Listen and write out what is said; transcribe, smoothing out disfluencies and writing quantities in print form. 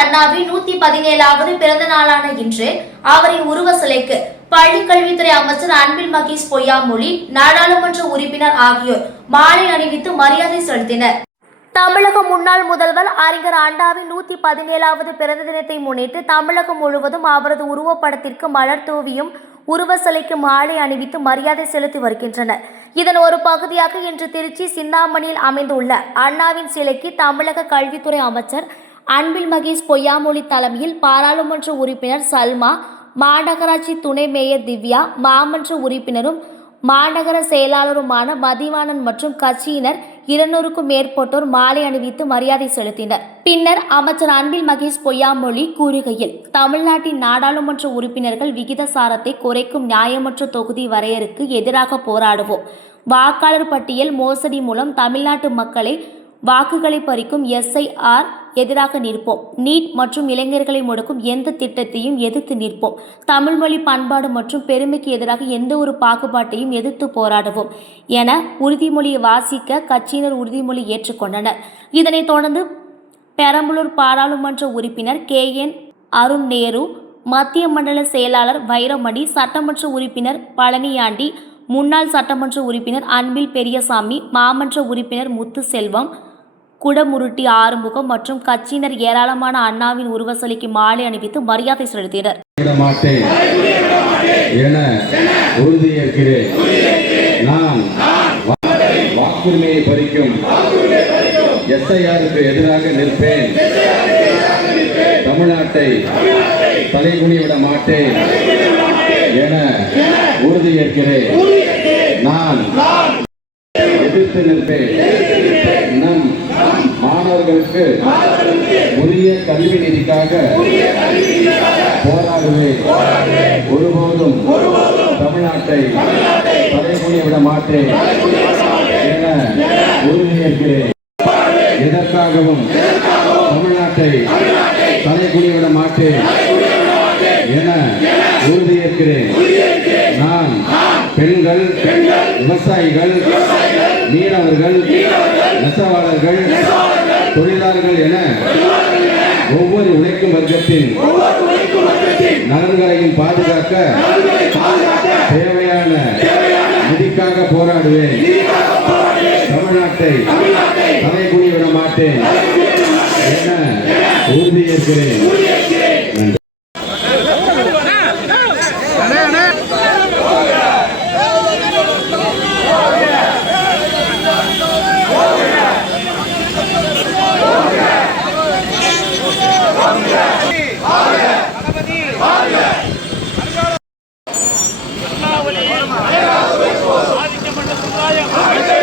அண்ணாவின் 117வது பிறந்த நாளான இன்று அவரின் உருவ சிலைக்கு பள்ளி கல்வித்துறை அமைச்சர் அன்பில் மகேஷ் பொய்யாமொழி, நாடாளுமன்ற உறுப்பினர் ஆகியோர் மாலை அணிவித்து மரியாதை செலுத்தினர். தமிழக முன்னாள் முதல்வர் அறிஞர் அண்ணாவின் 117வது பிறந்த தினத்தை முன்னிட்டு தமிழகம் முழுவதும் அவரது உருவப்படத்திற்கு மலர் தூவியும் உருவ சிலைக்கு மாலை அணிவித்து மரியாதை செலுத்தி வருகின்றனர். இதன் ஒரு பகுதியாக இன்று திருச்சி சிந்தாமணியில் அமைந்துள்ள அண்ணாவின் சிலைக்கு தமிழக கல்வித்துறை அமைச்சர் அன்பில் மகேஷ் பொய்யாமொழி தலைமையில் பாராளுமன்ற உறுப்பினர் சல்மா, மாநகராட்சி துணை மேயர் திவ்யா, மாமன்ற உறுப்பினரும் மாநகர செயலாளருமான மதிவாணன் மற்றும் கட்சியினர் 200க்கும் மேற்பட்டோர் மாலை அணிவித்து மரியாதை செலுத்தினர். பின்னர் அமைச்சர் அன்பில் மகேஷ் பொய்யாமொழி கூறுகையில், தமிழ்நாட்டின் நாடாளுமன்ற உறுப்பினர்கள் விகிதாசாரத்தை குறைக்கும் நியாயமற்ற தொகுதி வரையறைக்கு எதிராக போராடுவோம். வாக்காளர் பட்டியல் மோசடி மூலம் தமிழ்நாட்டு மக்களை வாக்குகளை பறிக்கும் SIR எதிராக நிற்போம். நீட் மற்றும் இளைஞர்களை முடக்கும் எந்த திட்டத்தையும் எதிர்த்து நிற்போம். தமிழ் மொழி பண்பாடு மற்றும் பெருமைக்கு எதிராக எந்த ஒரு பாகுபாட்டையும் எதிர்த்து போராடுவோம் என உறுதிமொழியை வாசிக்க கட்சியினர் உறுதிமொழி ஏற்றுக்கொண்டனர். இதனைத் தொடர்ந்து பெரம்பலூர் பாராளுமன்ற உறுப்பினர் KN அருண் நேரு, மத்திய மண்டல செயலாளர் வைரமணி, சட்டமன்ற உறுப்பினர் பழனியாண்டி, முன்னாள் சட்டமன்ற உறுப்பினர் அன்பில் பெரியசாமி, மாமன்ற உறுப்பினர் முத்துசெல்வம், குடமுருட்டி ஆறுமுகம் மற்றும் கட்சியினர் ஏராளமான அண்ணாவின் உருவ சிலைக்கு மாலை அணிவித்து மரியாதை செலுத்தினர். நான் வாக்குரிமையை பறிக்கும் SIRக்கு எதிராக நிற்பேன். தமிழ்நாட்டை தலைகுனிவிட மாட்டேன் என உறுதியேற்கிறேன். நான் எதிர்த்து நிற்பேன். நம் மாணவர்களுக்கு உரிய கல்வி நிதிக்காக போராடுவேன். ஒருபோதும் தமிழ்நாட்டை தலைகுனிய விட மாட்டேன் என உறுதியேற்கிறேன். எதற்காகவும் தமிழ்நாட்டை தலைகுனிய விட மாட்டேன் என உறுதியேற்கிறேன். நான் பெண்கள், விவசாயிகள், மீனவர்கள், நெசவாளர்கள், தொழிலாளர்கள் என ஒவ்வொரு உழைக்கும் வர்க்கத்தின் நலன்களையும் பாதுகாக்க தேவையான நிதிக்காக போராடுவேன். தமிழ்நாட்டை தலைகுனிய விட மாட்டேன் என உறுதியேற்கிறேன். பாதிக்கப்பட்ட சமுதாயம்